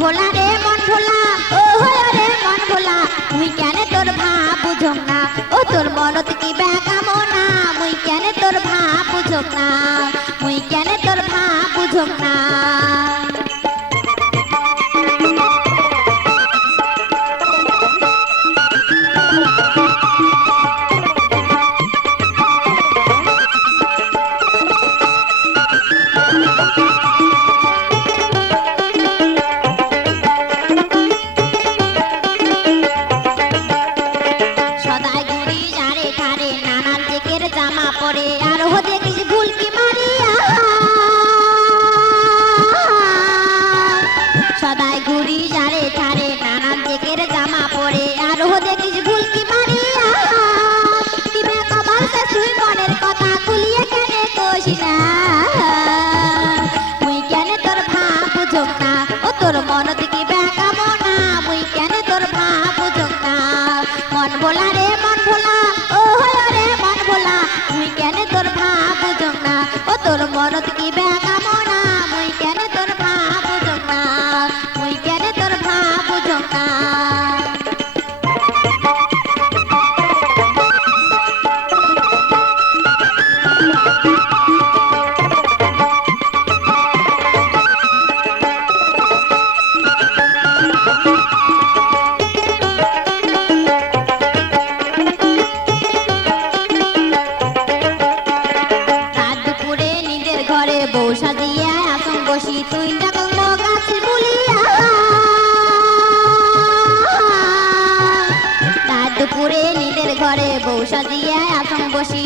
ভোলা রে মন ভোলা, ও রে মন ভোলা, মুই কেন তোর ভাব বুঝং না, ও তোর মনত কি বেকামনা, মুই কেন তোর ভাব বুঝং না, মুই কেন তোর ভাব বুঝং না। সদাই ঘুরি যারে ধারে নানান দিকের জামা পরে, আর হো দেখিস ভুলকি মারিয়া, সদাই ঘুরি যারে ধারে নানান দিকের জামা পরে, আর হো দেখিস ভুলকি মারিয়া, কিবে কবার সে তুই মনের কথা খুলিয়ে কেনে কোস না, মুই কেন তোর ভাব বুঝং না, ও তোর মনত কি বেকামনা, মুই কেন তোর ভাব বুঝং না। মন ভোলা রে মন ভোলা, ও রে মন ভোলা, মুই কেন তোর ভাব বুঝং না, ও তোর মনত কি বেকামনা, মুই কেন তোর ভাব বুঝং না, মুই কেন তোর ভাব বুঝং না। রাত দুপুরে নিজের ঘরে বউ সাজিয়া আসন বসি, তুই ডাকল গাছের বুলিয়া, রাত দুপুরে নিজের ঘরে বউ সাজিয়া আসন বসি,